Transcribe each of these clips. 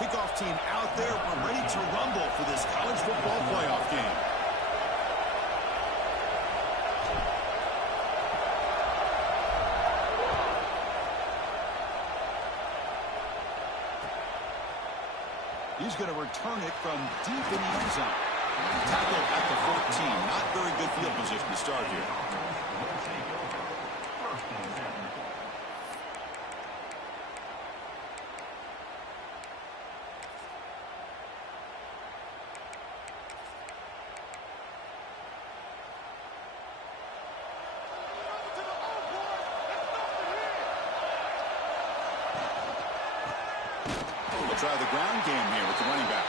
Kickoff team out there. We're ready to rumble for this college football playoff game. He's going to return it from deep in the end zone. Tackle at the 14. Not very good field position to start here. Try the ground game here with the running back.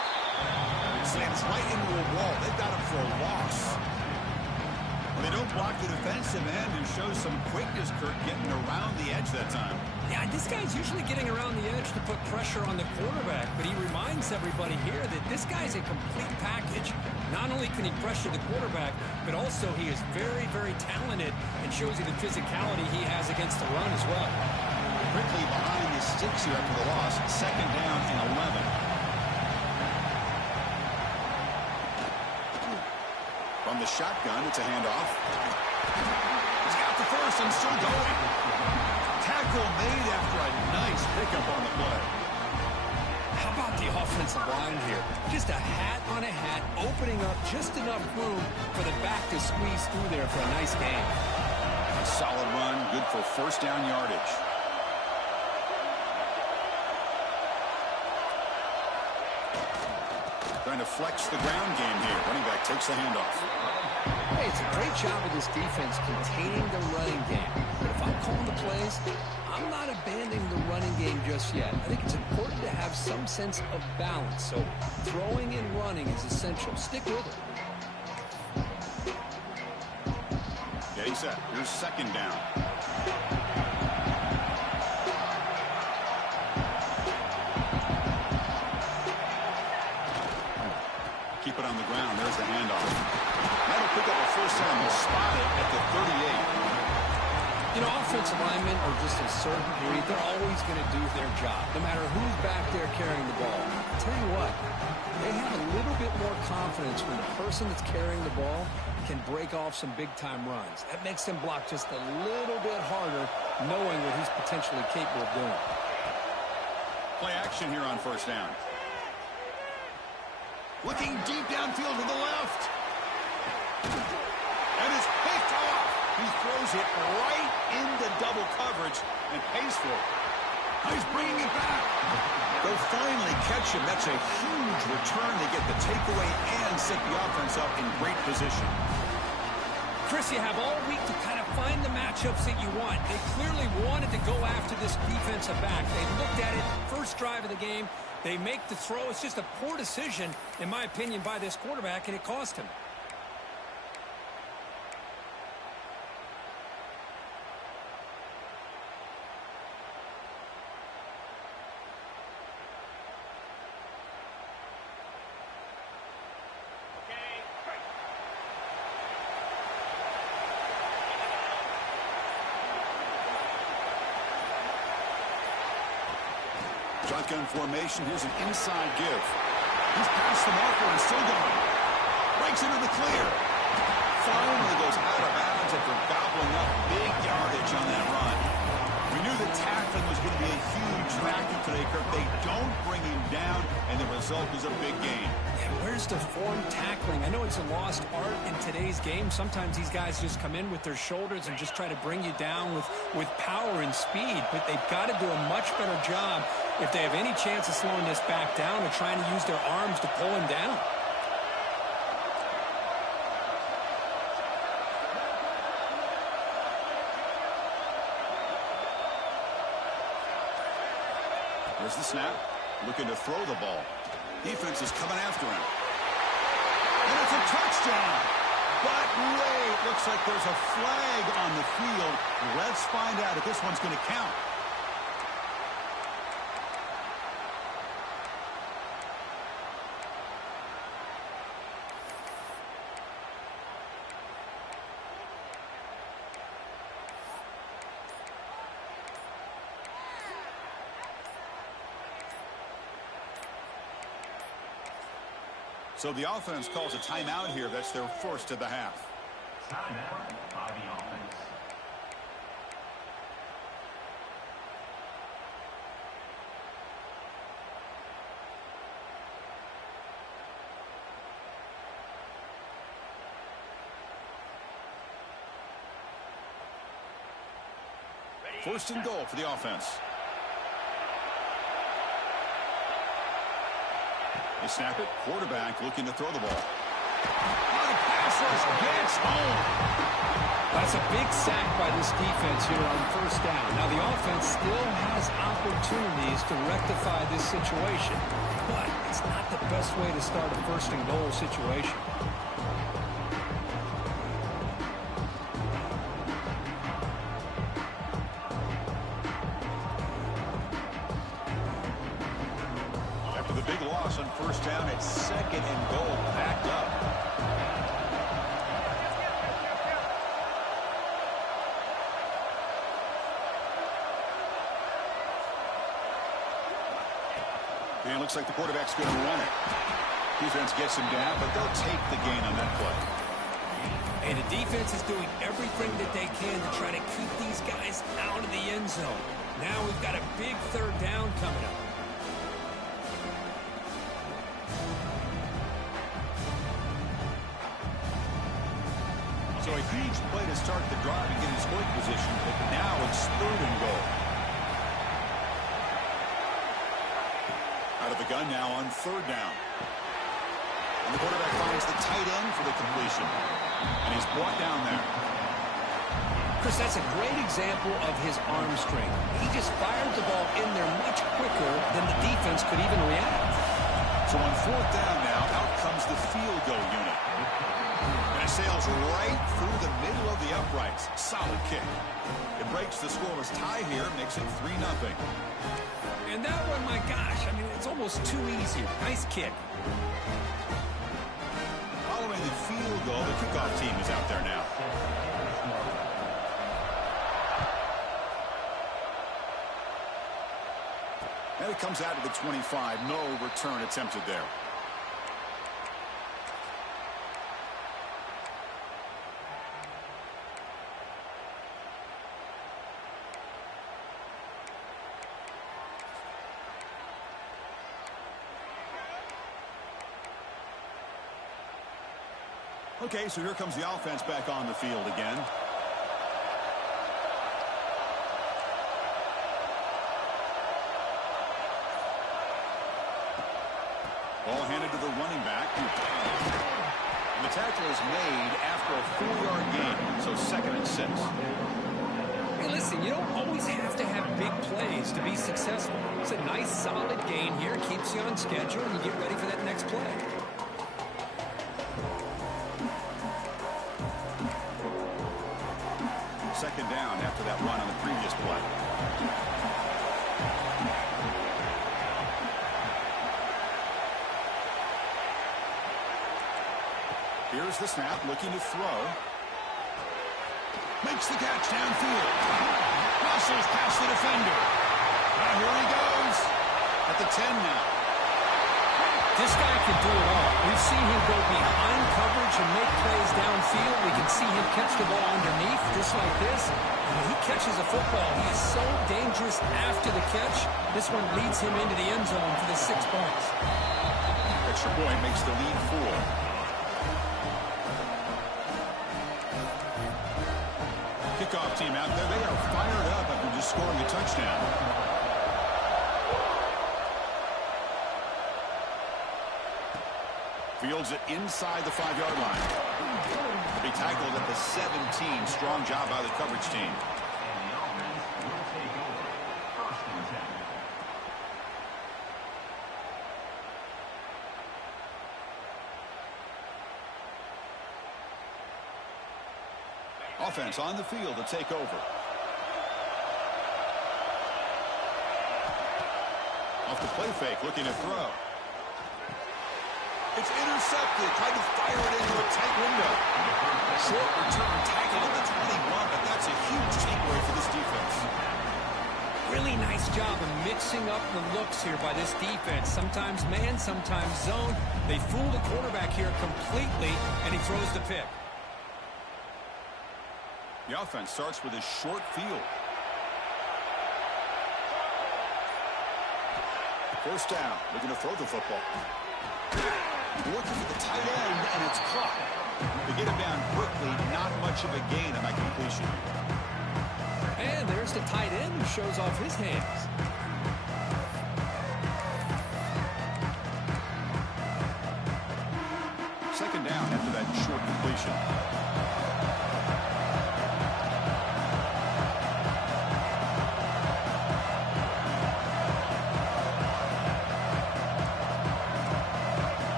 Slams right into a wall. They've got him for a loss. Well, they don't block the defensive end and show some quickness, Kirk, getting around the edge that time. Yeah, this guy's usually getting around the edge to put pressure on the quarterback, but he reminds everybody here that this guy's a complete package. Not only can he pressure the quarterback, but also he is very, very talented and shows you the physicality he has against the run as well. Quickly behind the sticks here after the loss. Second down and 11. From the shotgun, it's a handoff. He's got the first and still going. Tackle made after a nice pickup on the play. How about the offensive line here? Just a hat on a hat, opening up just enough room for the back to squeeze through there for a nice gain. A solid run, good for first down yardage. Trying to flex the ground game here. Running back takes the handoff. Hey, it's a great job of this defense containing the running game. But if I'm calling the plays, I'm not abandoning the running game just yet. I think it's important to have some sense of balance. So throwing and running is essential. Stick with it. Getting set. Here's second down. Keep it on the ground. There's the handoff. That'll pick up a first down. He'll spot it at the 38. You know, offensive linemen are just a certain breed. They're always going to do their job, no matter who's back there carrying the ball. I'll tell you what, they have a little bit more confidence when the person that's carrying the ball can break off some big-time runs. That makes them block just a little bit harder, knowing what he's potentially capable of doing. Play action here on first down. Looking deep downfield to the left. And it's picked off. He throws it right into double coverage and pays for it. He's bringing it back. They'll finally catch him. That's a huge return. They get the takeaway and set the offense up in great position. Chris, you have all week to kind of find the matchups that you want. They clearly wanted to go after this defensive back. They looked at it first drive of the game. They make the throw. It's just a poor decision, in my opinion, by this quarterback, and it cost him. Shotgun formation. Here's an inside give. He's past the marker and still going. Breaks into the clear. Finally goes out of bounds after gobbling up big yardage on that run. We knew that tackling was going to be a huge factor today, Kirk. They don't bring him down, and the result is a big gain. Yeah, where's the form tackling? I know it's a lost art in today's game. Sometimes these guys just come in with their shoulders and just try to bring you down with power and speed, but they've got to do a much better job if they have any chance of slowing this back down or trying to use their arms to pull him down. There's the snap. Looking to throw the ball. Defense is coming after him. And it's a touchdown. But wait, looks like there's a flag on the field. Let's find out if this one's going to count. So the offense calls a timeout here. That's their first of the half. Timeout by the offense. First and goal for the offense. They snap it. Quarterback looking to throw the ball. Oh, the pass rush gets home. That's a big sack by this defense here on first down. Now, the offense still has opportunities to rectify this situation, but it's not the best way to start a first and goal situation. On first down, it's second and goal, backed up. And it looks like the quarterback's going to run it. Defense gets him down, but they'll take the gain on that play. And the defense is doing everything that they can to try to keep these guys out of the end zone. Now we've got a big third down coming up. So a huge play to start the drive and get in scoring position, but now it's third and goal. Out of the gun now on third down. And the quarterback finds the tight end for the completion. And he's brought down there. Chris, that's a great example of his arm strength. He just fired the ball in there much quicker than the defense could even react. So on fourth down now, out comes the field goal unit. And it sails right through the middle of the uprights. Solid kick. It breaks the scoreless tie here, makes it 3-0. And that one, my gosh, I mean, it's almost too easy. Nice kick. Following the field goal, the kickoff team is out there now. And it comes out to the 25. No return attempted there. Okay, so here comes the offense back on the field again. Ball handed to the running back. And the tackle is made after a 4-yard gain, so 2nd and 6. Hey, listen, you don't always have to have big plays to be successful. It's a nice, solid gain here. Keeps you on schedule, and you get ready for that next play. Second down after that run on the previous play. Here's the snap, looking to throw. Makes the catch downfield. Hustles past the defender. Now here he goes. At the 10 now. This guy can do it all. We've seen him go behind coverage and make plays downfield. We can see him catch the ball underneath, just like this. And when he catches a football, he is so dangerous after the catch. This one leads him into the end zone for the 6 points. Extra point makes the lead 4. Kickoff team out there. They are fired up after just scoring a touchdown. Fields it inside the 5-yard line. To be tackled at the 17. Strong job by the coverage team. And the offense will take over. First and 10. Offense on the field to take over. Off the play fake, looking to throw. It's intercepted. Tried to fire it into a tight window. Short return, tackled at the 21, but that's a huge takeaway for this defense. Really nice job of mixing up the looks here by this defense. Sometimes man, sometimes zone. They fool the quarterback here completely, and he throws the pick. The offense starts with a short field. First down, looking to throw the football. Looking for the tight end, and it's caught. They get him down quickly, not much of a gain on that completion. And there's the tight end who shows off his hands. Second down after that short completion.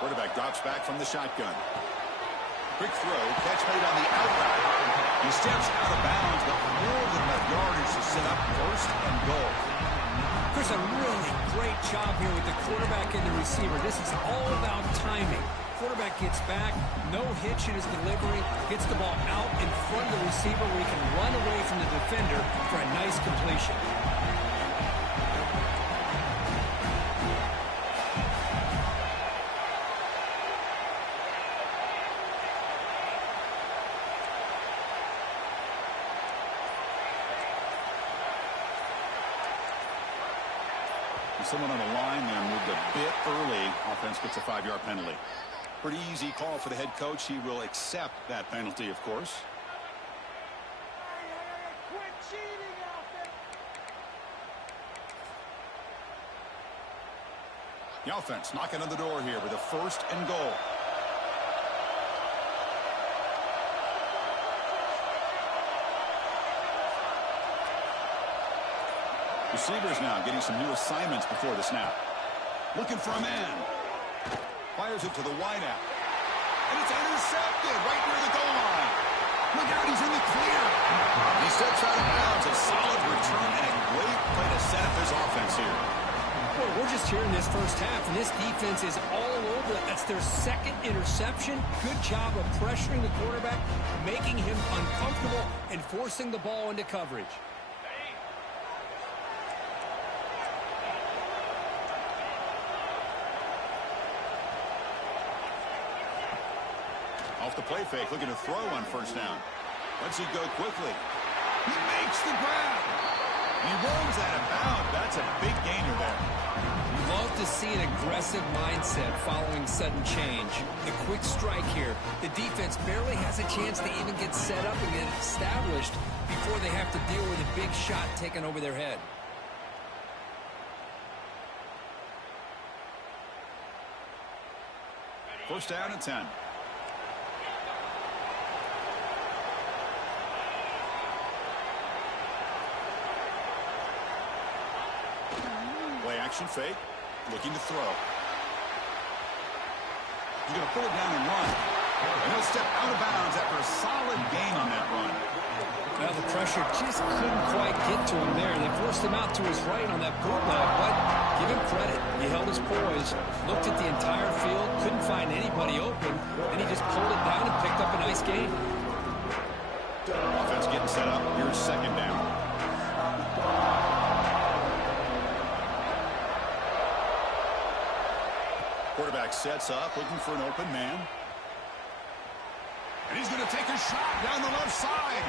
Quarterback drops back from the shotgun. Quick throw, catch made on the outside. He steps out of bounds, but more than enough yardage to set up first and goal. Chris, a really great job here with the quarterback and the receiver. This is all about timing. Quarterback gets back, no hitch in his delivery, gets the ball out in front of the receiver where he can run away from the defender for a nice completion. Someone on the line there moved a bit early. Offense gets a 5-yard penalty. Pretty easy call for the head coach. He will accept that penalty, of course. The offense knocking on the door here with a first and goal. Receivers now getting some new assignments before the snap. Looking for a man. Fires it to the wideout. And it's intercepted right near the goal line. Look out, he's in the clear. He steps out of bounds. A solid return and a great play to set up his offense here. Well, we're just here in this first half, and this defense is all over it. That's their second interception. Good job of pressuring the quarterback, making him uncomfortable, and forcing the ball into coverage. Off the play fake, looking to throw on first down. Lets it go quickly. He makes the grab. He rolls out of bounds. That's a big gainer there. You love to see an aggressive mindset following sudden change. The quick strike here. The defense barely has a chance to even get set up and get established before they have to deal with a big shot taken over their head. First down and 10. Play action fake. Looking to throw. He's going to pull it down and run. And he'll step out of bounds after a solid gain on that run. Well, the pressure just couldn't quite get to him there. They forced him out to his right on that bootleg, but give him credit. He held his poise, looked at the entire field, couldn't find anybody open, and he just pulled it down and picked up a nice gain. Offense getting set up. Here's second down. Quarterback sets up, looking for an open man. And he's going to take a shot down the left side.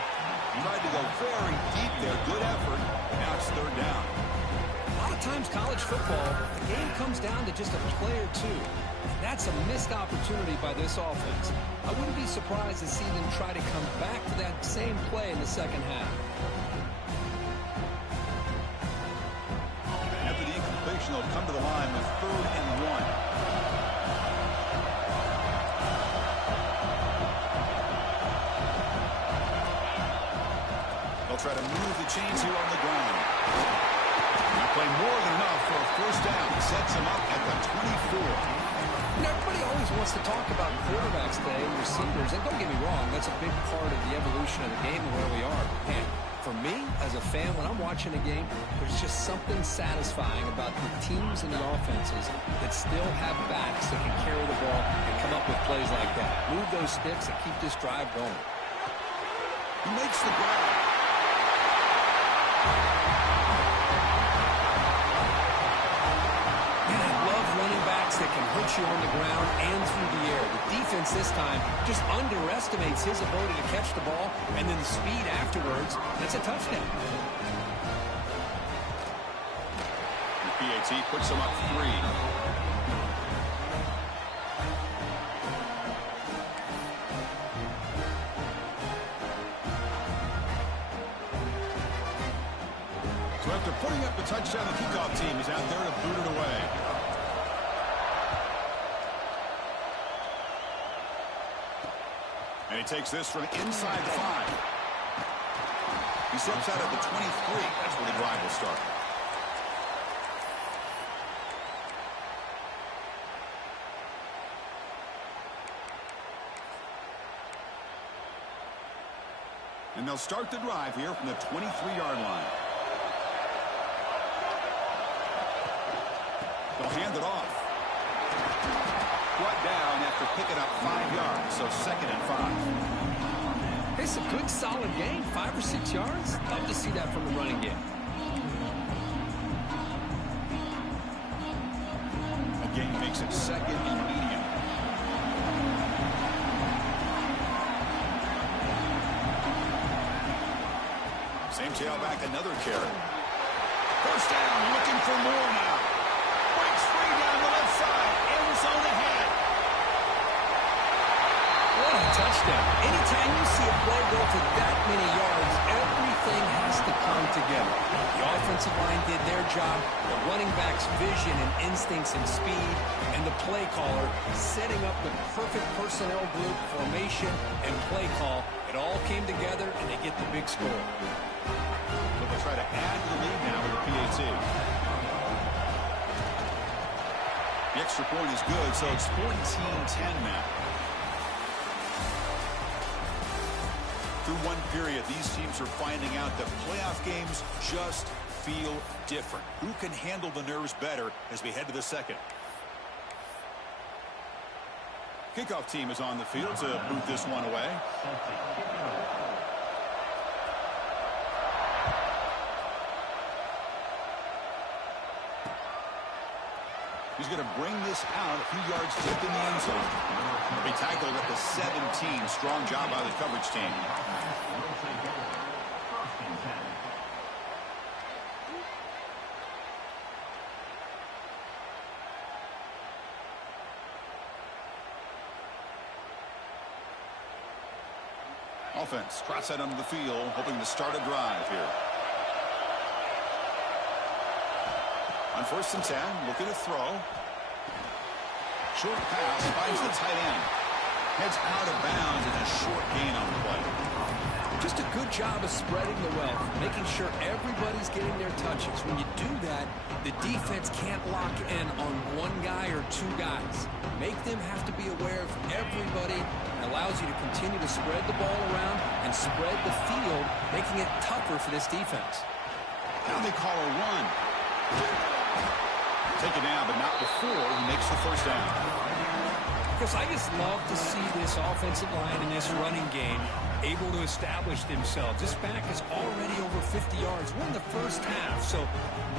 He tried to go very deep there. Good effort. And now it's third down. A lot of times college football, the game comes down to just a play or two. And that's a missed opportunity by this offense. I wouldn't be surprised to see them try to come back to that same play in the second half. After the incompletion, they'll come to the line with 3rd and 1. They'll try to move the chains here on the ground. They play more than enough for a first down. Sets him up at the 24. Everybody always wants to talk about quarterbacks today and receivers, and don't get me wrong, that's a big part of the evolution of the game and where we are. And for me, as a fan, when I'm watching a game, there's just something satisfying about the teams and the offenses that still have backs that can carry the ball and come up with plays like that. Move those sticks and keep this drive going. He makes the grab. And I love running backs that can hurt you on the ground and through the air. The defense this time just underestimates his ability to catch the ball, and then the speed afterwards. That's a touchdown. The PAT puts him up 3. So after putting up the touchdown, the kickoff team is out there to boot it away. And he takes this from inside the 5. He steps out at the 23. That's where the drive will start. And they'll start the drive here from the 23-yard line. They'll hand it off. Brought down after picking up 5 yards, so 2nd and 5. It's a good, solid gain, 5 or 6 yards. Love to see that from the running game. A gain makes it 2nd and medium. Same tailback, another carry. First down, looking for more now. Breaks free down the left side. End zone ahead. What a touchdown. Anytime you see a play go for that many yards, everything has to come together. The offensive line did their job, the running back's vision and instincts and speed, and the play caller setting up the perfect personnel group, formation, and play call. It all came together, and they get the big score. But they'll try to add to the lead now with the PAT. The extra point is good, so it's 14-10 now. Through one period, these teams are finding out that playoff games just feel different. Who can handle the nerves better as we head to the second? Kickoff team is on the field to boot this one away. He's going to bring this out a few yards deep in the end zone. He'll be tackled at the 17. Strong job by the coverage team. Offense trots out onto the field, hoping to start a drive here. On 1st and 10, looking to throw. Short pass, finds the tight end. Heads out of bounds and a short gain on the play. Just a good job of spreading the wealth, making sure everybody's getting their touches. When you do that, the defense can't lock in on one guy or 2 guys. Make them have to be aware of everybody. It allows you to continue to spread the ball around and spread the field, making it tougher for this defense. Now they call a run. Take it down, but not before he makes the first down. Because I just love to see this offensive line and this running game able to establish themselves. This back is already over 50 yards. We're in the first half, so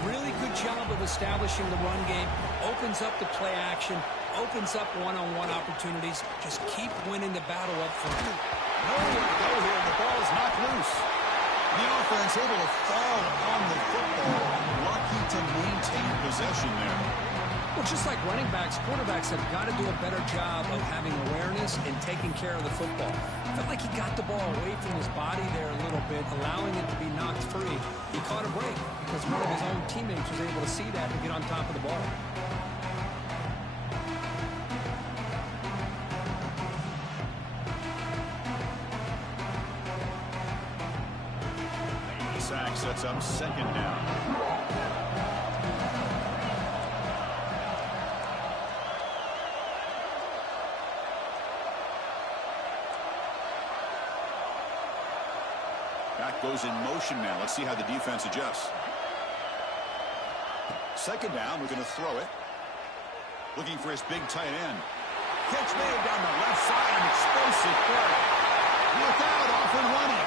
really good job of establishing the run game. Opens up the play action, opens up one-on-one opportunities. Just keep winning the battle up front. Nowhere to go here, and the ball is knocked loose. The offense able to fall on the football, lucky to maintain possession there. Well, just like running backs, quarterbacks have got to do a better job of having awareness and taking care of the football. Felt like he got the ball away from his body there a little bit, allowing it to be knocked free. He caught a break because one of his own teammates was able to see that and get on top of the ball. The sack sets up 2nd down. Back goes in motion now. Let's see how the defense adjusts. 2nd down, we're going to throw it. Looking for his big tight end. Catch made down the left side, an explosive play. Without off and running.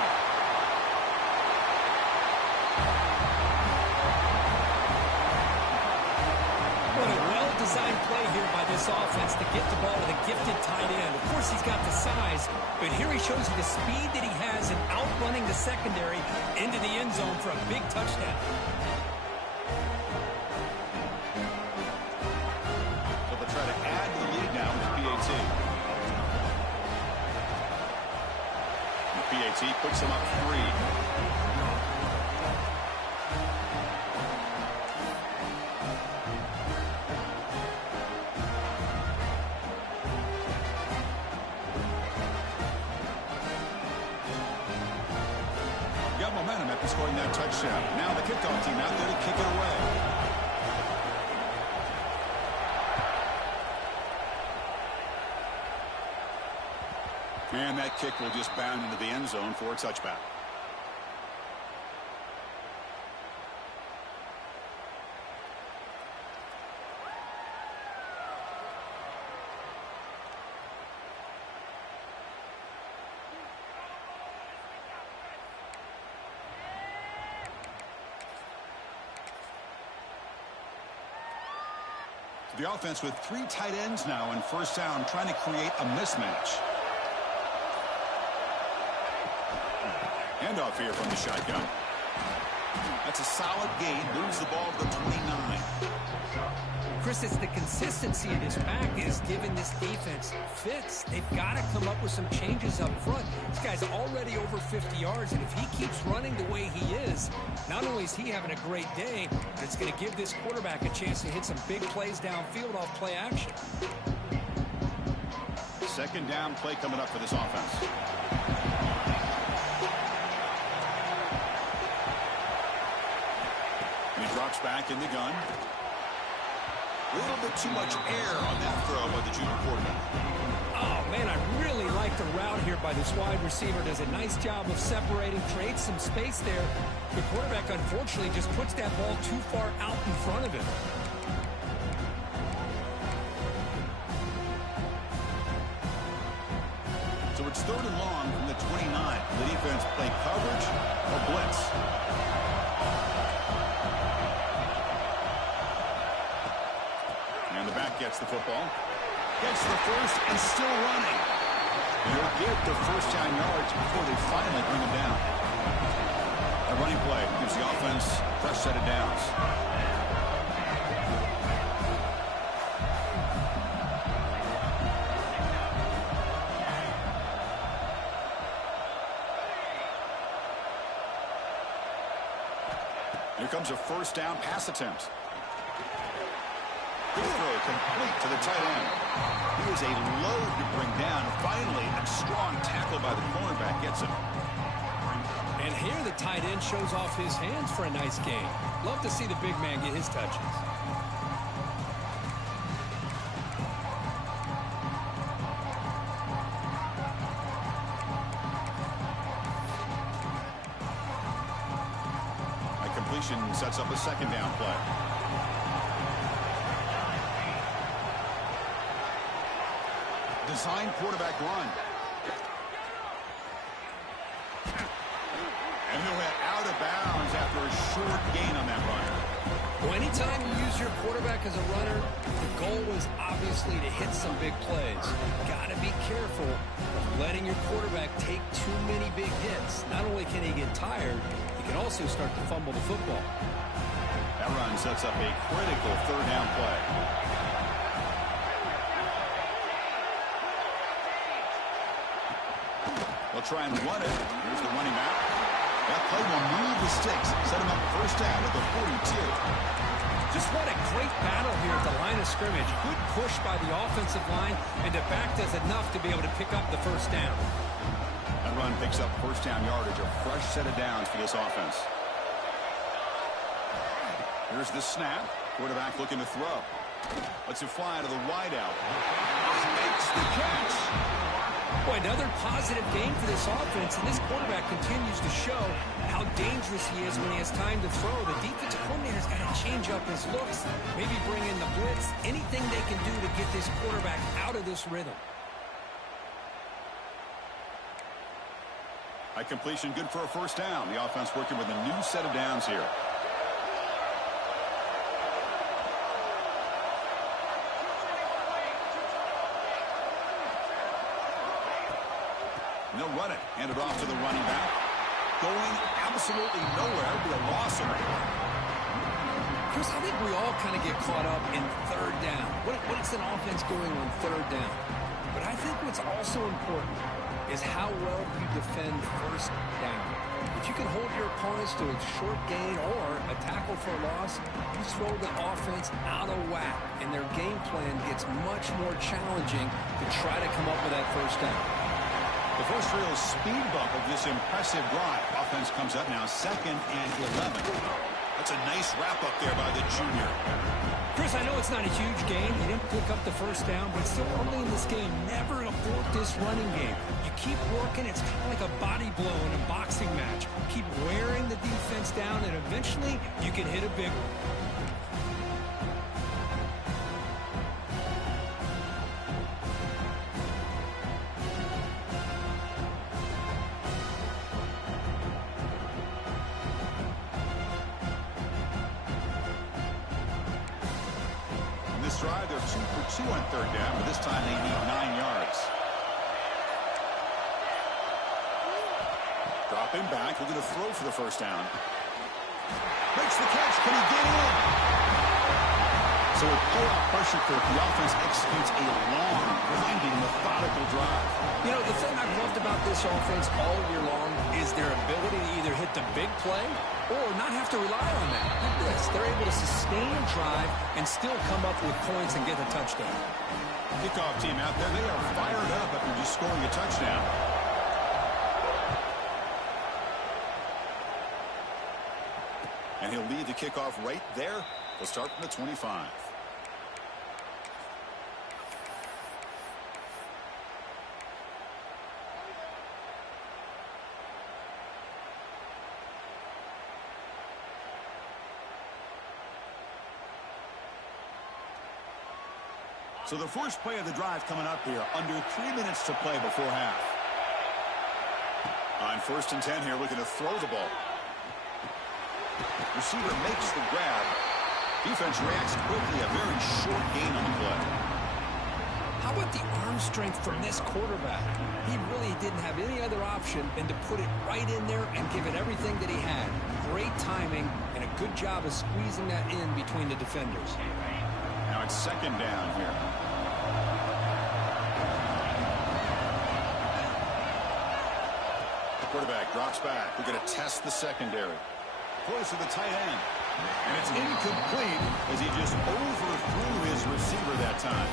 well-designed play here by this offense to get the ball to the gifted tight end. Of course, he's got the size, but here he shows you the speed that he has in outrunning the secondary into the end zone for a big touchdown. So they'll try to add to the lead now with the PAT. The PAT puts them up 3. Momentum after scoring that touchdown. Now the kickoff team out there to kick it away. And that kick will just bound into the end zone for a touchback. The offense with 3 tight ends now in first down, trying to create a mismatch. Handoff here from the shotgun. That's a solid gain. Moves the ball to the 29. Chris, it's the consistency of this back is giving this defense fits. They've got to come up with some changes up front. This guy's already over 50 yards, and if he keeps running the way he is, not only is he having a great day, but it's going to give this quarterback a chance to hit some big plays downfield off play action. Second down play coming up for this offense. He drops back in the gun. A little bit too much air on that throw by the junior quarterback. Oh, man, I really like the route here by this wide receiver. Does a nice job of separating, creates some space there. The quarterback, unfortunately, just puts that ball too far out in front of him. So it's 3rd and long from the 29. The defense play coverage or blitz. And the back gets the football. Gets the first and still running. They'll get the first down yards before they finally bring him down. A running play gives the offense a fresh set of downs. Here comes a first down pass attempt. Good throw, complete to the tight end. He is a load to bring down. Finally, a strong tackle by the cornerback gets him. And here the tight end shows off his hands for a nice game. Love to see the big man get his touches. A completion sets up a second down play. Design quarterback run. And he'll head out of bounds after a short gain on that run. Well, anytime you use your quarterback as a runner, the goal was obviously to hit some big plays. Got to be careful of letting your quarterback take too many big hits. Not only can he get tired, he can also start to fumble the football. That run sets up a critical third down play. They'll try and run it. Here's the running back. That play will move the sticks. Set him up first down at the 42. Just what a great battle here at the line of scrimmage. Good push by the offensive line, and the back does enough to be able to pick up the first down. That run picks up first down yardage. A fresh set of downs for this offense. Here's the snap. Quarterback looking to throw. Lets it fly to the wideout. Makes the catch. Boy, another positive game for this offense, and this quarterback continues to show how dangerous he is when he has time to throw. The defensive coordinator's got to change up his looks, maybe bring in the blitz, anything they can do to get this quarterback out of this rhythm. A completion good for a first down. The offense working with a new set of downs here. And they'll run it. Hand it off to the running back. Going absolutely nowhere. It'll be a loss of it. Chris, I think we all kind of get caught up in third down. What is an offense doing on third down? But I think what's also important is how well you defend first down. If you can hold your opponents to a short gain or a tackle for a loss, you throw the offense out of whack, and their game plan gets much more challenging to try to come up with that first down. The first real speed bump of this impressive drive. Offense comes up now 2nd and 11. That's a nice wrap-up there by the junior. Chris, I know it's not a huge gain. He didn't pick up the first down, but still early in this game, never abort this running game. You keep working. It's kind of like a body blow in a boxing match. Keep wearing the defense down, and eventually you can hit a big one. Drive, they're 2 for 2 on third down, but this time they need 9 yards. Dropping back, looking to throw for the first down. Makes the catch. Can he get in? So with payoff pressure, the offense executes a long, grinding, methodical drive. You know, the thing I've loved about this offense all year long is their ability to either hit the big play or not have to rely on that. Look at this. They're able to sustain a drive and still come up with points and get a touchdown. Kickoff team out there, they are fired up after just scoring a touchdown. And he'll lead the kickoff right there. They'll start from the 25. So the first play of the drive coming up here. Under 3 minutes to play before half. On 1st and 10 here, looking to throw the ball. Receiver makes the grab. Defense reacts quickly. A very short gain on the play. How about the arm strength from this quarterback? He really didn't have any other option than to put it right in there and give it everything that he had. Great timing and a good job of squeezing that in between the defenders. Now it's 2nd down here. The quarterback drops back. We're going to test the secondary. Close to the tight end. And it's incomplete as he just overthrew his receiver that time.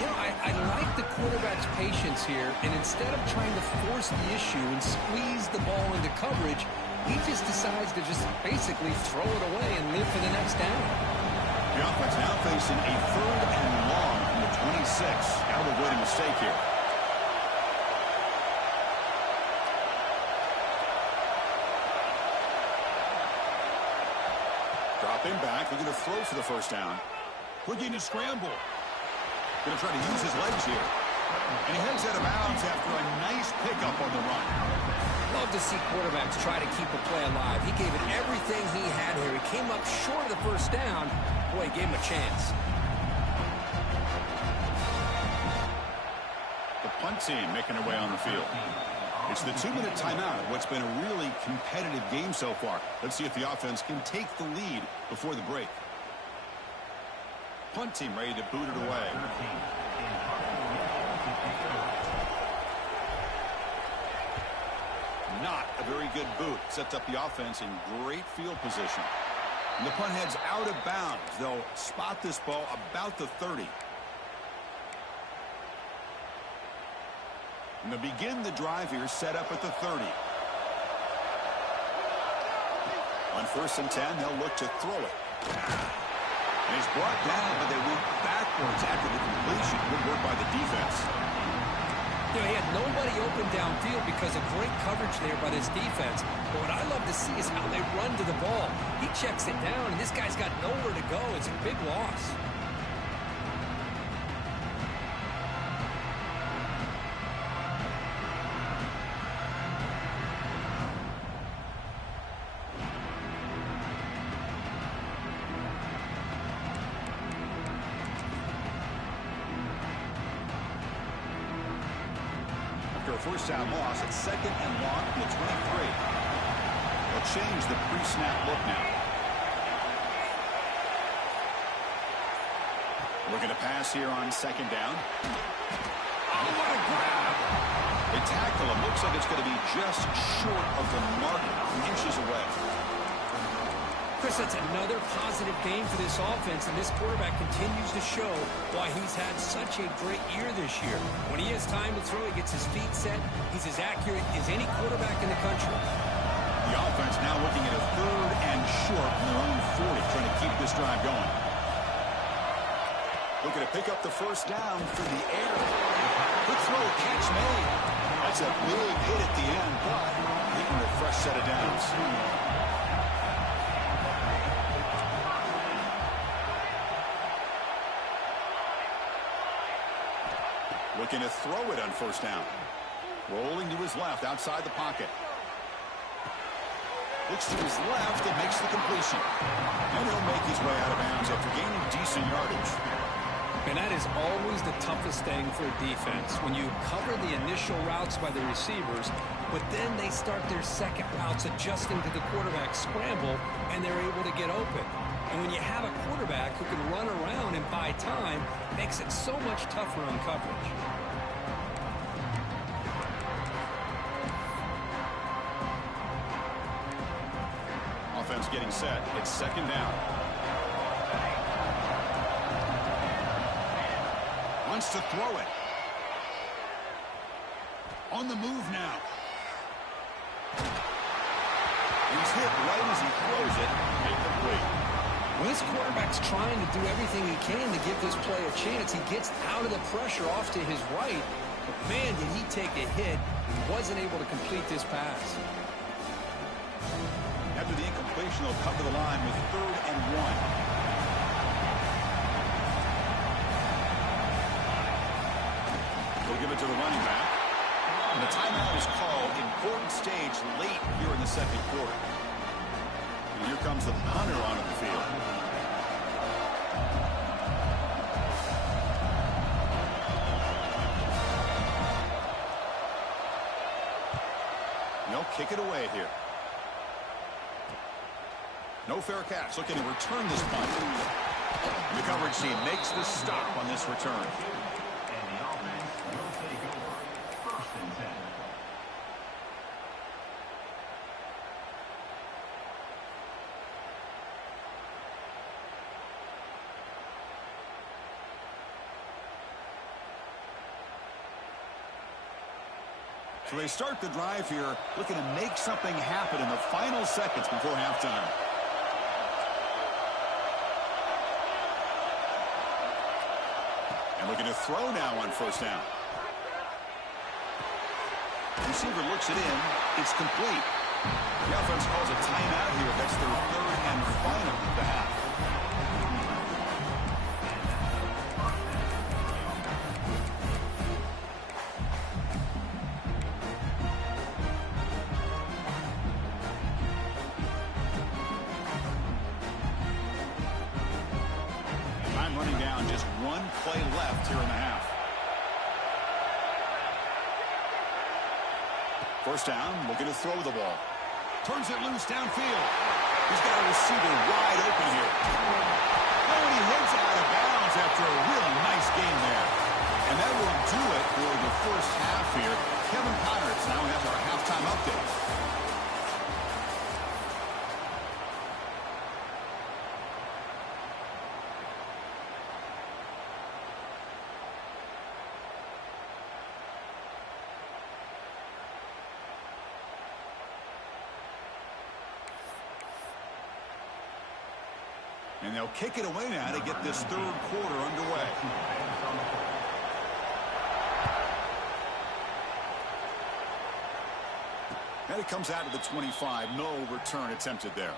You know, I like the quarterback's patience here, and instead of trying to force the issue and squeeze the ball into coverage, he just decides to just basically throw it away and live for the next down. The offense now facing a 3rd and long from the 26. Got to avoid a mistake here. Dropping back, looking to throw for the first down. Looking to scramble. Going to try to use his legs here. And he heads out of bounds after a nice pickup on the run. Love to see quarterbacks try to keep a play alive. He gave it everything he had here. He came up short of the first down. Boy, he gave him a chance. The punt team making their way on the field. It's the 2-minute timeout of what's been a really competitive game so far. Let's see if the offense can take the lead before the break. Punt team ready to boot it away. Not a very good boot. Sets up the offense in great field position. And the punt heads out of bounds. They'll spot this ball about the 30. And they'll begin the drive here, set up at the 30. On 1st and 10, they'll look to throw it. And he's brought down, but they went backwards after the completion. Good work by the defense. You know, he had nobody open downfield because of great coverage there by this defense. But what I love to see is how they run to the ball. He checks it down, and this guy's got nowhere to go. It's a big loss. first down loss. It's second and long from the 23. They'll change the pre-snap look now. Looking to pass here on second down. Oh, what a grab! They tackle him. Looks like it's going to be just short of the mark, inches away. Chris, that's another positive game for this offense, and this quarterback continues to show why he's had such a great year this year. When he has time to throw, he gets his feet set. He's as accurate as any quarterback in the country. The offense now looking at a third and short from their own 40, trying to keep this drive going. Looking to pick up the first down through the air. Good throw, catch made. That's a big hit at the end, but leaving a fresh set of downs. Looking to throw it on first down. Rolling to his left outside the pocket. Looks to his left and makes the completion. And he'll make his way out of bounds after gaining decent yardage. And that is always the toughest thing for a defense, when you cover the initial routes by the receivers, but then they start their second routes adjusting to the quarterback's scramble, and they're able to get open. And when you have a quarterback who can run around and buy time, it makes it so much tougher on coverage. Offense getting set. It's second down. Wants to throw it. On the move now. He's hit right as he throws it. Incomplete. When this quarterback's trying to do everything he can to give this play a chance, he gets out of the pressure off to his right. But man, did he take a hit. He wasn't able to complete this pass. After the incompletion, they'll come to the line with third and one. They'll give it to the running back. And the timeout is called. Important stage late here in the second quarter. And here comes the punter onto the field. They'll kick it away here. No fair catch. Looking to return this punt. The coverage team makes the stop on this return. So they start the drive here, looking to make something happen in the final seconds before halftime. And looking to throw now on first down. Receiver looks it in. It's complete. The offense calls a timeout here. That's their third and final of the half. Running down, just one play left here in the half. First down, looking to throw the ball. Turns it loose downfield. He's got a receiver wide open here. Oh, and he heads out of bounds after a really nice game there. And that will do it for the first half here. Kevin Connors now has our halftime update. And they'll kick it away now to get this third quarter underway. And it comes out to the 25. No return attempted there.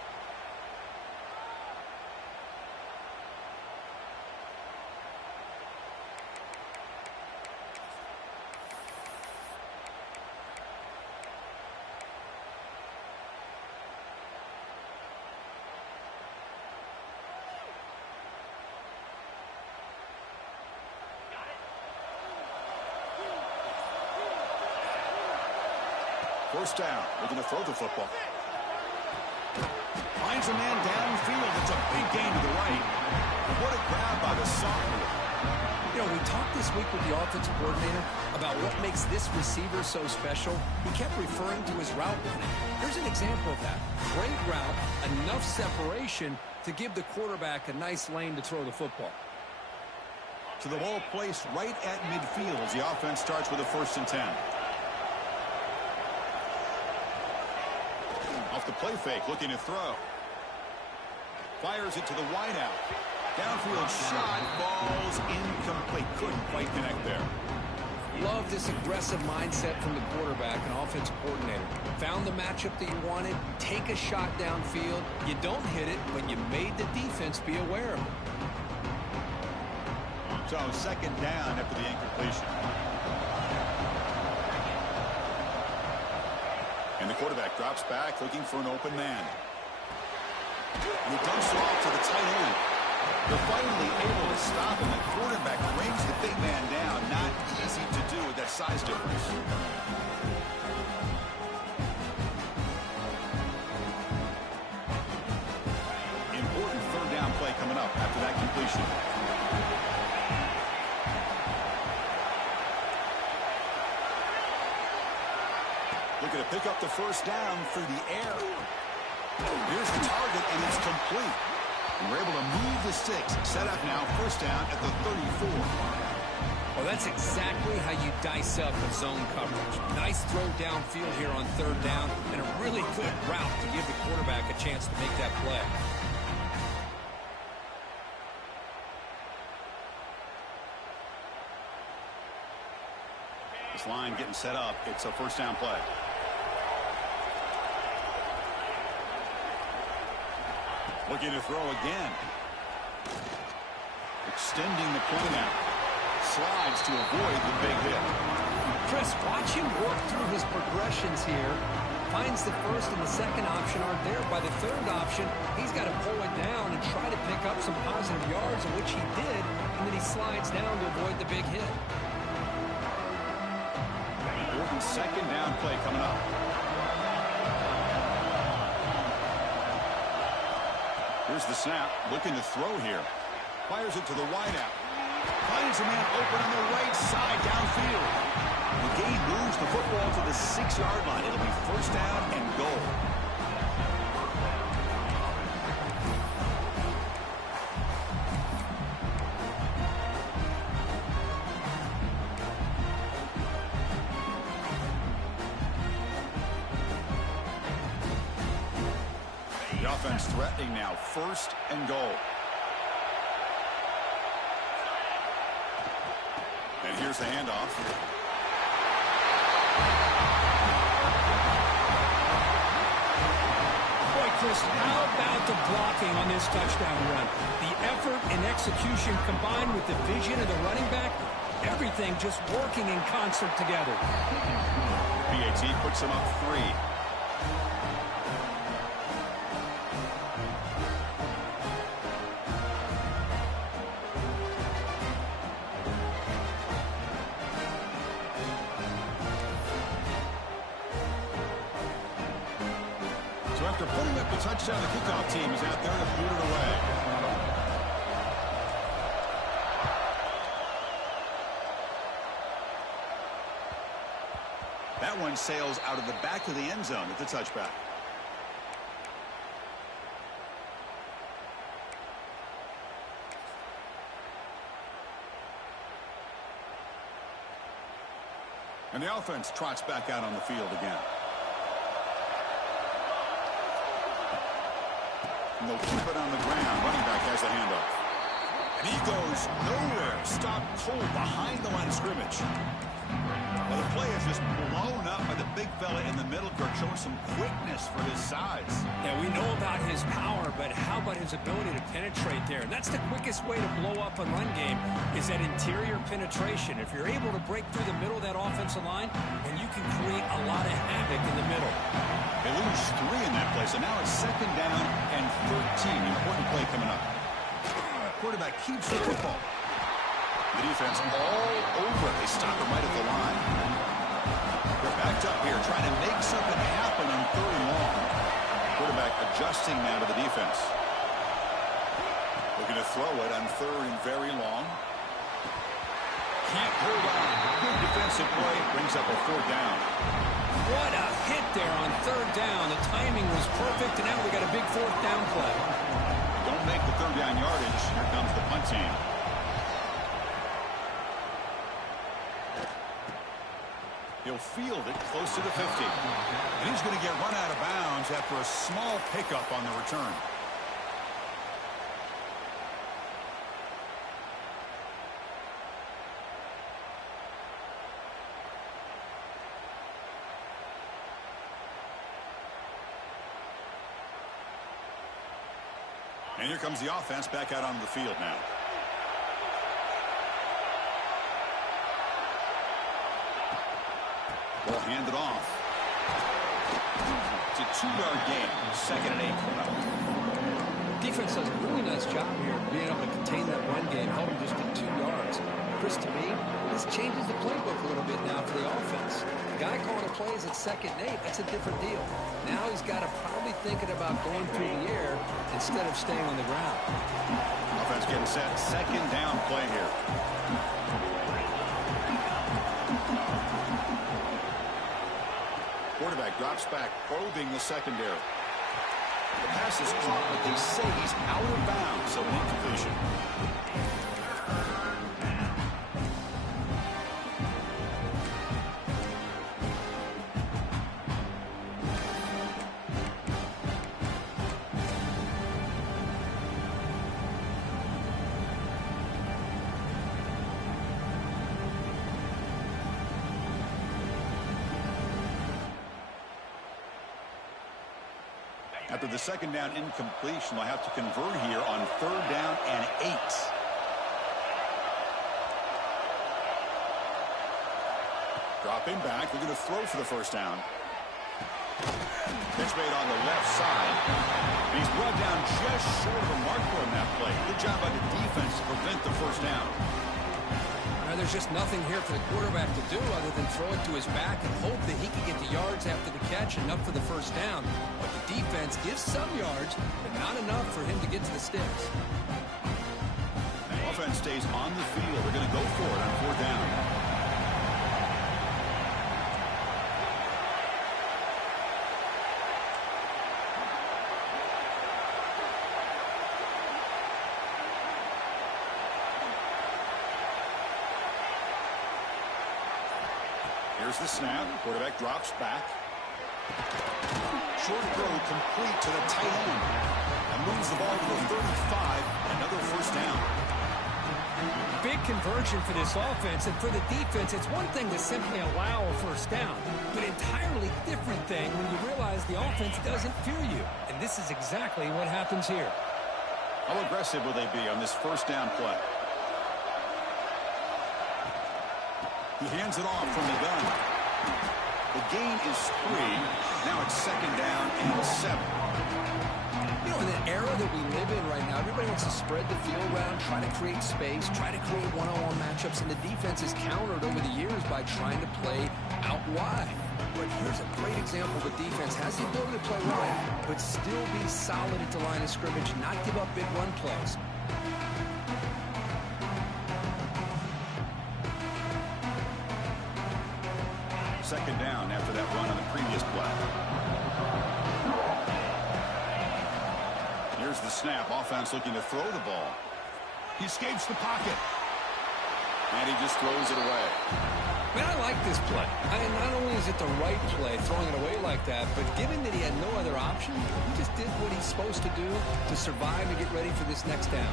First down. Looking to throw the football. Finds a man downfield. It's a big gain to the right. What a grab by the sophomore. You know, we talked this week with the offensive coordinator about what makes this receiver so special. He kept referring to his route running. Here's an example of that. Great route, enough separation to give the quarterback a nice lane to throw the football. To the ball placed right at midfield as the offense starts with a 1st and 10. Off the play fake, looking to throw. Fires it to the wideout. Downfield shot, falls incomplete. Couldn't quite connect there. Love this aggressive mindset from the quarterback and offensive coordinator. Found the matchup that you wanted, take a shot downfield. You don't hit it, but you made the defense be aware of it. So 2nd down after the incompletion. And the quarterback drops back looking for an open man. And he dumps it off to the tight end. They're finally able to stop him. The quarterback brings the big man down. Not easy to do with that size difference. Important 3rd down play coming up after that completion. Looking to pick up the 1st down through the air. Here's the target, and it's complete. And we're able to move the sticks. Set up now, 1st down at the 34. Well, that's exactly how you dice up a zone coverage. Nice throw downfield here on 3rd down, and a really good route to give the quarterback a chance to make that play. This line getting set up. It's a 1st down play. Looking to throw again. Extending the point out. Slides to avoid the big hit. Chris, watch him work through his progressions here. Finds the 1st and the 2nd option aren't there. By the 3rd option, he's got to pull it down and try to pick up some positive yards, which he did, and then he slides down to avoid the big hit. Important 2nd down play coming up. Here's the snap, looking to throw here. Fires it to the wideout. Finds a man open on the right side downfield. The gain moves the football to the 6-yard line. It'll be 1st down and goal. The offense threatening now, 1st and goal. And here's the handoff. Boy, Chris, how about the blocking on this touchdown run? The effort and execution combined with the vision of the running back, everything just working in concert together. PAT puts him up 3. So after putting up the touchdown, the kickoff team is out there to boot it away. That one sails out of the back of the end zone at the touchback. And the offense trots back out on the field again. And they'll keep it on the ground. Running back has the handoff. And he goes nowhere. Stopped cold behind the line of scrimmage. Well, the play is just blown up by the big fella in the middle. Kirk showing some quickness for his size. Yeah, we know about his power, but how about his ability to penetrate there? And that's the quickest way to blow up a run game is that interior penetration. If you're able to break through the middle of that offensive line, then you can create a lot of havoc in the middle. They lose 3 in that play, so now it's 2nd down and 13. Important play coming up. Quarterback keeps the football. The defense all over. They stop him right at the line. They're back picked up here, trying to make something happen on 3rd and long. Quarterback adjusting now to the defense. Looking to throw it on 3rd and very long. Can't hold on. Good defensive play. Brings up a 4th down. What a hit there on 3rd down. The timing was perfect, and now we got a big 4th down play. Don't make the 3rd down yardage. Here comes the punt team. He'll field it close to the 50. And he's going to get run out of bounds after a small pickup on the return. And here comes the offense back out onto the field now. Ball handed off. It's a 2-yard gain. 2nd and 8. Defense does a really nice job here of being able to contain that run game, held him just to 2 yards. Chris, to me, this changes the playbook a little bit now for the offense. The guy calling the plays at 2nd and 8, that's a different deal. Now he's got to probably thinking about going through the air instead of staying on the ground. Offense getting set. 2nd down play here. Quarterback drops back, probing the secondary. The pass is caught, but they say he's out of bounds, so an incompletion. After the 2nd down incompletion, they'll have to convert here on 3rd down and 8. Dropping back. They're going to throw for the 1st down. Pitch made on the left side. He's brought down just short of a marker on that play. Good job by the defense to prevent the 1st down. There's just nothing here for the quarterback to do other than throw it to his back and hope that he can get the yards after the catch, enough for the 1st down. But the defense gives some yards, but not enough for him to get to the sticks. Offense stays on the field. They're going to go for it on 4th down. Here's the snap. Quarterback drops back. Short throw complete to the tight end. And moves the ball to the 35. Another 1st down. Big conversion for this offense, and for the defense, it's one thing to simply allow a 1st down, but entirely different thing when you realize the offense doesn't fear you. And this is exactly what happens here. How aggressive will they be on this 1st down play? He hands it off from the gun. The gain is 3. Now it's 2nd down and 7. You know, in the era that we live in right now, everybody wants to spread the field around, try to create space, try to create one-on-one matchups, and the defense is countered over the years by trying to play out wide. But here's a great example of a defense has the ability to play right, but still be solid at the line of scrimmage, not give up big run plays. Second down after that run on the previous play. Here's the snap. Offense looking to throw the ball. He escapes the pocket. And he just throws it away. Man, I like this play. Not only is it the right play, throwing it away like that, but given that he had no other option, he just did what he's supposed to do to survive and get ready for this next down.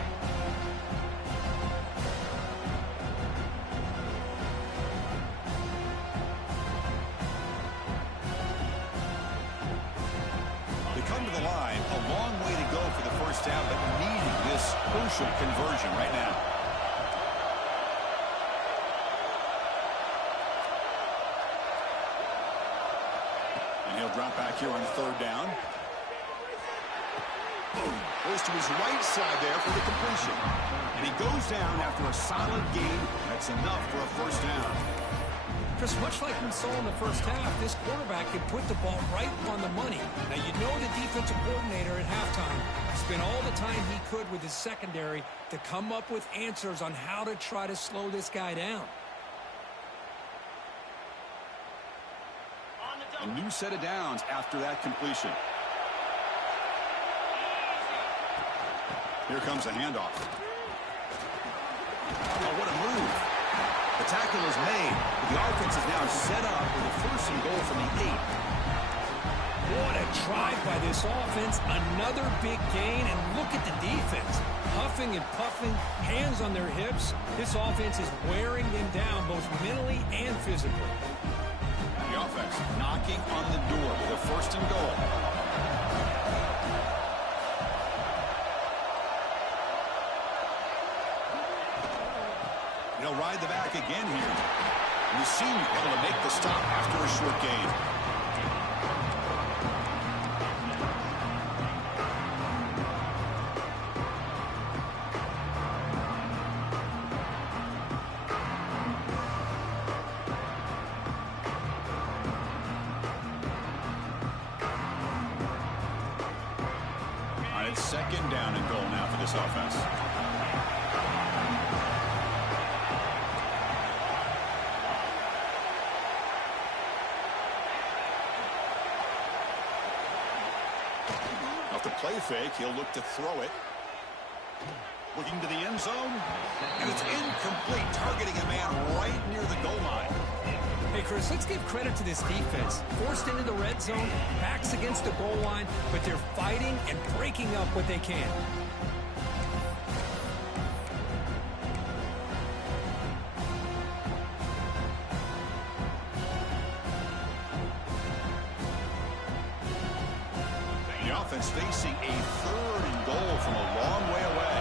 Crucial conversion right now. And he'll drop back here on 3rd down. Goes to his right side there for the completion. And he goes down after a solid gain. That's enough for a 1st down. Chris, much like we saw in the first half, this quarterback can put the ball right on the money. Now, you know the defensive coordinator at halftime spent all the time he could with his secondary to come up with answers on how to try to slow this guy down. A new set of downs after that completion. Here comes a handoff. Oh, what a move. The tackle is made. The offense is now set up with a 1st and goal from the 8. What a drive by this offense. Another big gain, and look at the defense. Huffing and puffing, hands on their hips. This offense is wearing them down both mentally and physically. The offense knocking on the door with a 1st and goal. He'll ride the back again here. And the senior able to make the stop after a short gain. All right, it's 2nd down and goal now for this offense. The play fake, he'll look to throw it. Looking to the end zone, and it's incomplete, targeting a man right near the goal line. Hey, Chris, let's give credit to this defense. Forced into the red zone, backs against the goal line, but they're fighting and breaking up what they can. Offense facing a 3rd and goal from a long way away.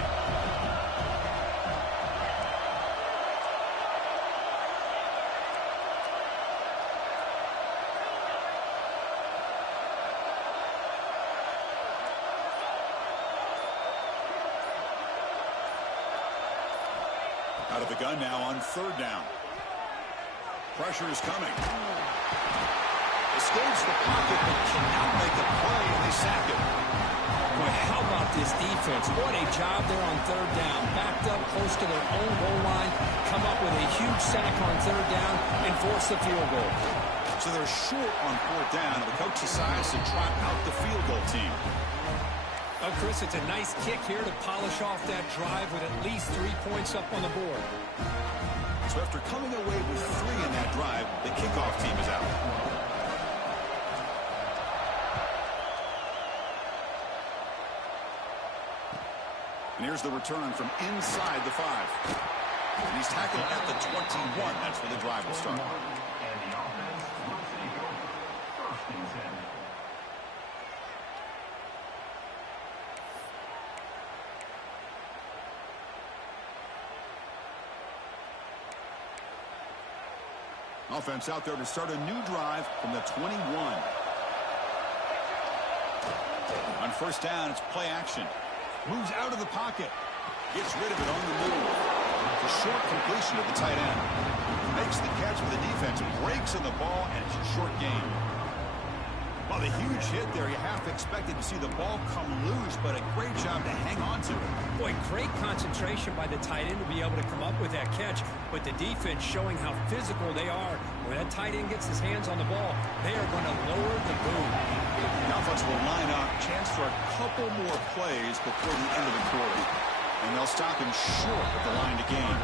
Out of the gun now on 3rd down. Pressure is coming. Escapes the pocket, but cannot make a play, and they sack him. Boy, how about this defense? What a job there on 3rd down. Backed up close to their own goal line, come up with a huge sack on 3rd down, and force the field goal. So they're short on 4th down, and the coach decides to trot out the field goal team. Oh, Chris, it's a nice kick here to polish off that drive with at least 3 points up on the board. So after coming away with 3 in that drive, the kickoff team is out. And here's the return from inside the 5. And he's tackled at the 21. That's where the drive will start. And the offense wants to go 1st and 10. Offense out there to start a new drive from the 21. On 1st down, it's play action. Moves out of the pocket. Gets rid of it on the move. It's a short completion to the tight end. Makes the catch with the defense. Breaks on the ball, and it's a short gain. Well, the huge hit there. You half expected to see the ball come loose, but a great job to hang on to it. Boy, great concentration by the tight end to be able to come up with that catch, but the defense showing how physical they are. When that tight end gets his hands on the ball, they are going to lower the boom. The offense will line up. Chance for a couple more plays before the end of the quarter. And they'll stop him short of the line to gain.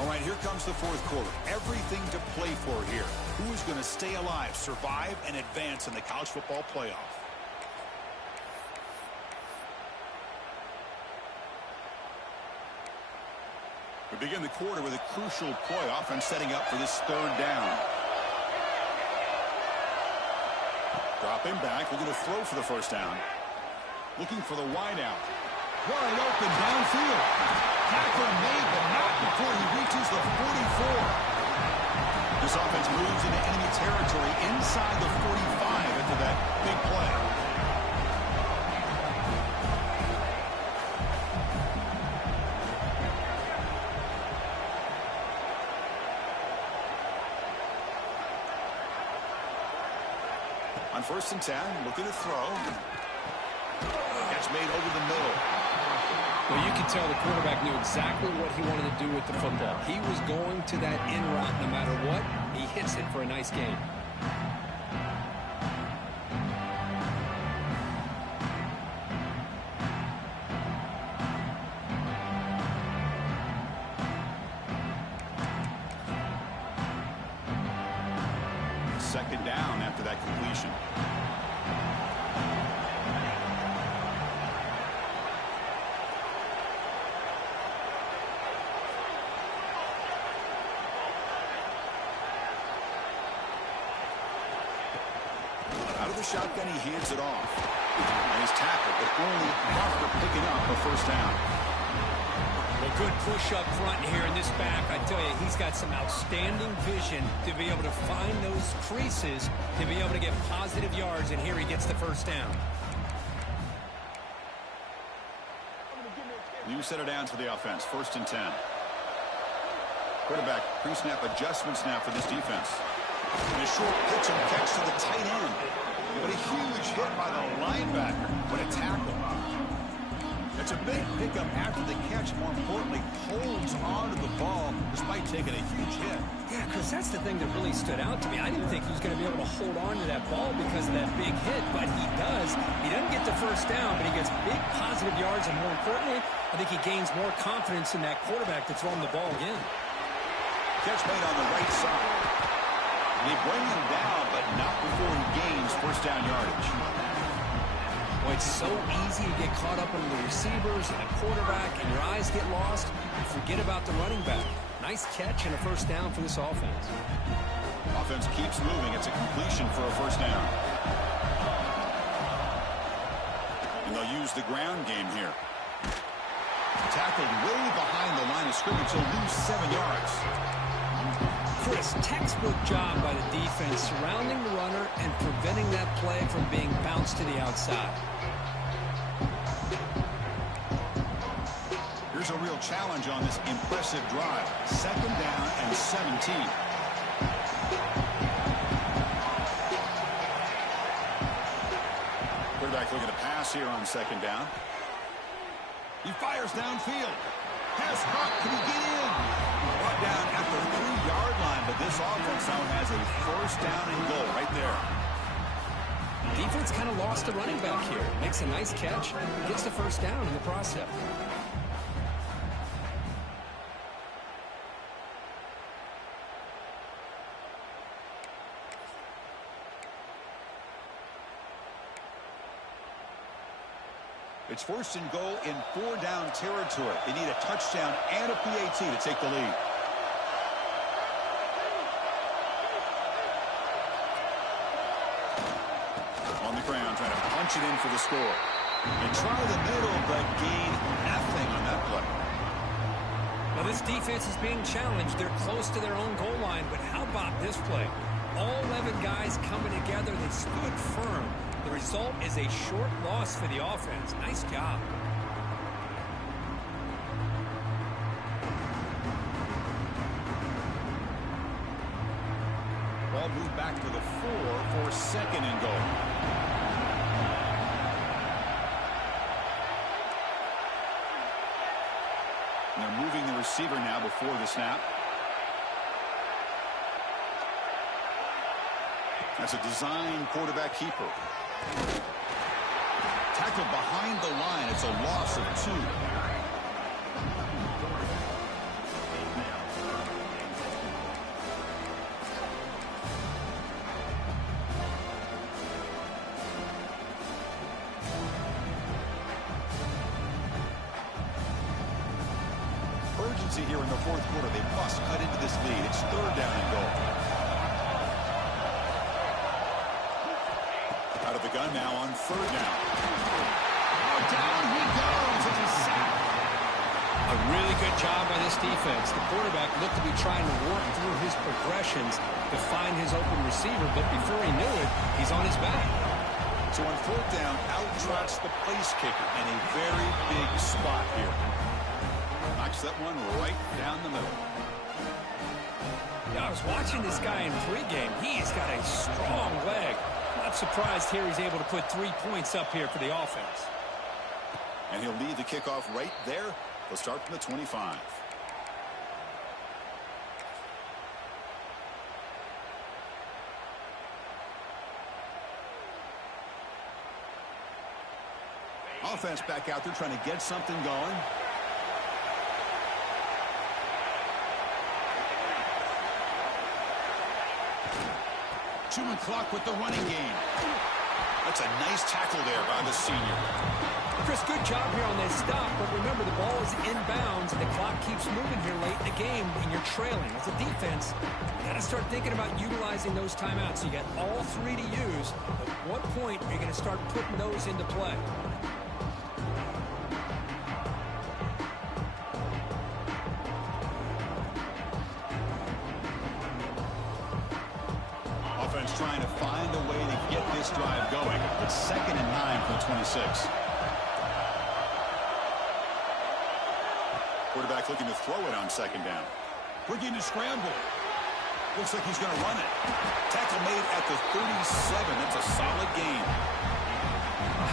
All right, here comes the 4th quarter. Everything to play for here. Who is going to stay alive, survive, and advance in the college football playoff? We begin the quarter with a crucial playoff and setting up for this 3rd down. Dropping back, looking to throw for the 1st down. Looking for the wide out. Wide open downfield. Tackle made, but not before he reaches the 44. This offense inside the 45 after that big play. On 1st and 10, looking to throw. Catch made over the middle. Well, you can tell the quarterback knew exactly what he wanted to do with the football. He was going to that in route no matter what. He hits it for a nice gain. Second down after that completion. Out of the shotgun, he hands it off. And he's tackled, but only after picking up a first down. Well, good push up front here in this back. I tell you, he's got some outstanding vision to be able to find those creases, to be able to get positive yards, and here he gets the first down. New set of downs for the offense. 1st and 10. Quarterback pre-snap adjustments now for this defense. And a short pitch and catch to the tight end. But a huge hit by the linebacker. What a tackle. It's a big pickup after the catch. More importantly, holds on to the ball despite taking a huge hit. Yeah, because that's the thing that really stood out to me. I didn't think he was going to be able to hold on to that ball because of that big hit, but he does. He doesn't get the first down, but he gets big positive yards, and more importantly, I think he gains more confidence in that quarterback to throw him the ball again. Catch made on the right side. They bring him down, but not before he gains first down yardage. Boy, it's so easy to get caught up in the receivers and the quarterback, and your eyes get lost. You forget about the running back. Nice catch and a first down for this offense. Offense keeps moving. It's a completion for a first down. And they'll use the ground game here. Tackled way behind the line of scrimmage. He'll lose 7 yards. Chris, textbook job by the defense surrounding the runner and preventing that play from being bounced to the outside. Here's a real challenge on this impressive drive. 2nd down and 17. Quarterback looking to pass here on 2nd down. He fires downfield. Pass caught. Can he get in? Brought down at the 3-yard line, but this offense now has a first down and goal right there. Defense kind of lost the running back here. Makes a nice catch. Gets the first down in the process. It's 1st and goal in 4-down territory. They need a touchdown and a PAT to take the lead. On the ground, trying to punch it in for the score. And try the middle, but gain nothing on that play. Well, this defense is being challenged. They're close to their own goal line, but how about this play? All 11 guys coming together. They stood firm. The result is a short loss for the offense. Nice job. Ball moved back to the 4 for 2nd and goal. And they're moving the receiver now before the snap. That's a design quarterback keeper. Tackled behind the line. It's a loss of 2. Urgency here in the 4th quarter. They must cut into this lead. It's 3rd down and goal. Out of the gun now on 3rd down. Oh, down he goes. It's a sack. A really good job by this defense. The quarterback looked to be trying to work through his progressions to find his open receiver, but before he knew it, he's on his back. So on fourth down, out-trots the place kicker in a very big spot here. Knocks that one right down the middle. Yeah, I was watching this guy in pregame. He's got a strong leg. Not surprised here he's able to put 3 points up here for the offense. And he'll lead the kickoff right there. They'll start from the 25. Offense back out there trying to get something going. Chewing clock with the running game. That's a nice tackle there by the senior. Chris, good job here on that stop, but remember the ball is inbounds and the clock keeps moving here late in the game and you're trailing. As a defense, you got to start thinking about utilizing those timeouts. You got all 3 to use. At what point are you going to start putting those into play? Offense trying to find a way to get this drive going. It's 2nd and 9 from the 26. Quarterback looking to throw it on 2nd down. Looking to scramble. Looks like he's going to run it. Tackle made at the 37. That's a solid gain.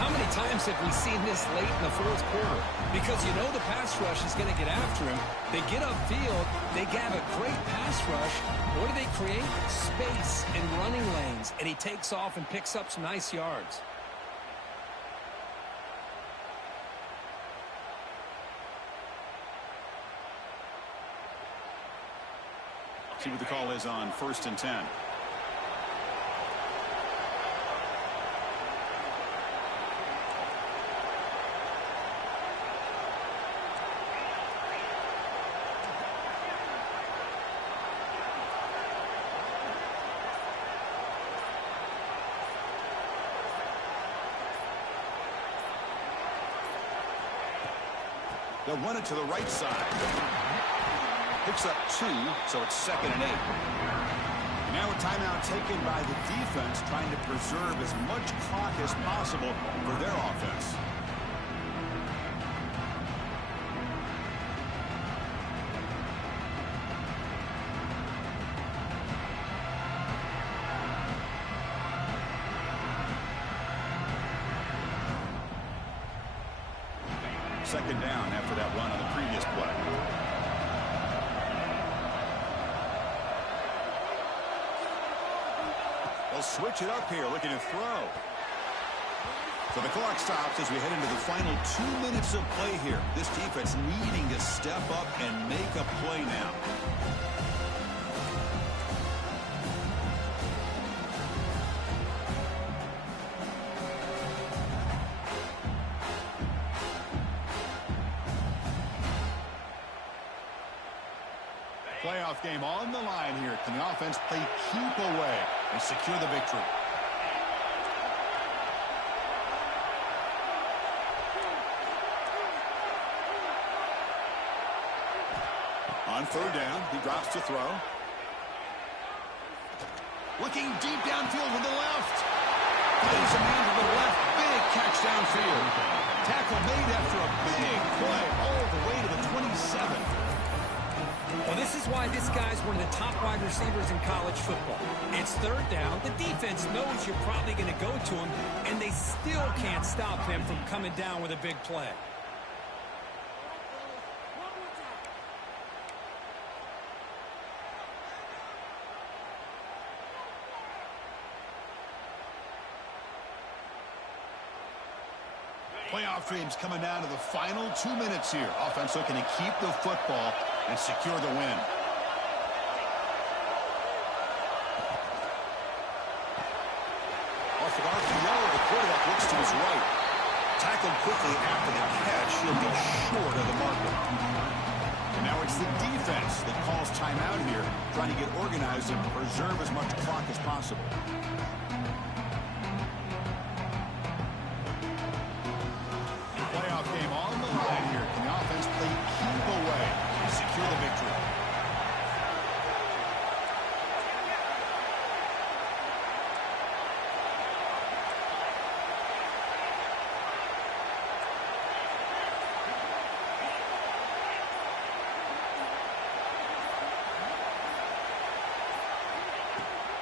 How many times have we seen this late in the fourth quarter? Because you know the pass rush is going to get after him. They get upfield. They have a great pass rush. What do they create? Space and running lanes. And he takes off and picks up some nice yards. See what the call is on 1st and 10. They'll run it to the right side. Picks up 2, so it's 2nd and 8. Now a timeout taken by the defense, trying to preserve as much clock as possible for their offense. Second down after that run on the previous play. They'll switch it up here, looking to throw. So the clock stops as we head into the final 2 minutes of play here. This defense needing to step up and make a play now. Playoff game on the line here. Can the offense play keep away and secure the victory? On 3rd down, he drops to throw. Looking deep downfield with the left. Finds a man to the left. Big catch downfield. Tackle made after a big play all the way to the 27. Well, this is why this guy's one of the top wide receivers in college football. It's 3rd down. The defense knows you're probably going to go to him, and they still can't stop him from coming down with a big play. Playoff dreams coming down to the final 2 minutes here. Offense looking to keep the football and secure the win. Off the RPO, the quarterback looks to his right. Tackled quickly after the catch. He'll be short of the marker. And now it's the defense that calls timeout here, trying to get organized and preserve as much clock as possible. Playoff game on the line here. Can the offense play keep away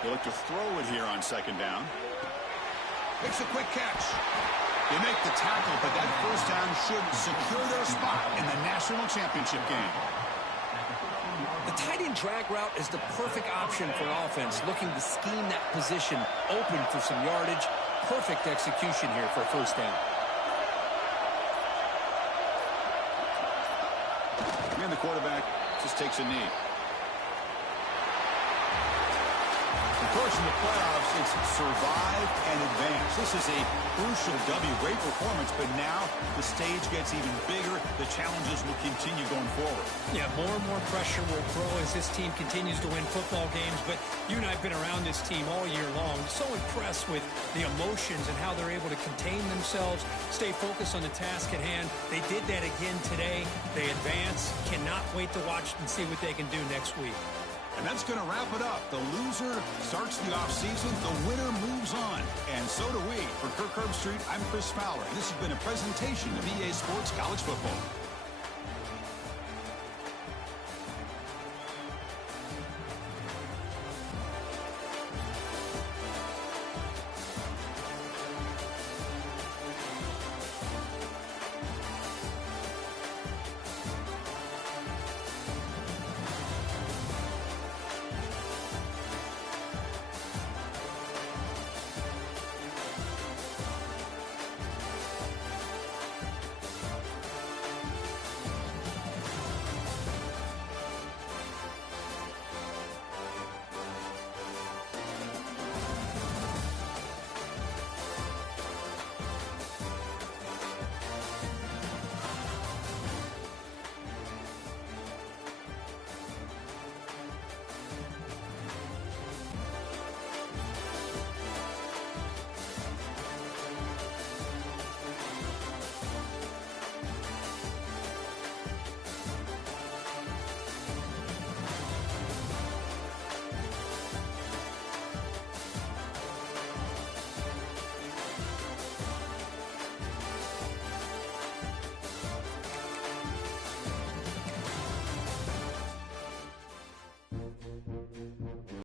They look to throw it here on second down. Makes a quick catch. They make the tackle, but that first down should secure their spot in the national championship game. The tight end drag route is the perfect option for an offense looking to scheme that position open for some yardage. Perfect execution here for a first down. And the quarterback just takes a knee. Of course, in the playoffs, it's survive and advance. This is a crucial W. Great performance, but now the stage gets even bigger. The challenges will continue going forward. Yeah, more and more pressure will grow as this team continues to win football games. But you and I have been around this team all year long. So impressed with the emotions and how they're able to contain themselves, stay focused on the task at hand. They did that again today. They advance. Cannot wait to watch and see what they can do next week. And that's going to wrap it up. The loser starts the offseason. The winner moves on. And so do we. For Kirk Herbstreit, I'm Chris Fowler. And this has been a presentation of EA Sports College Football.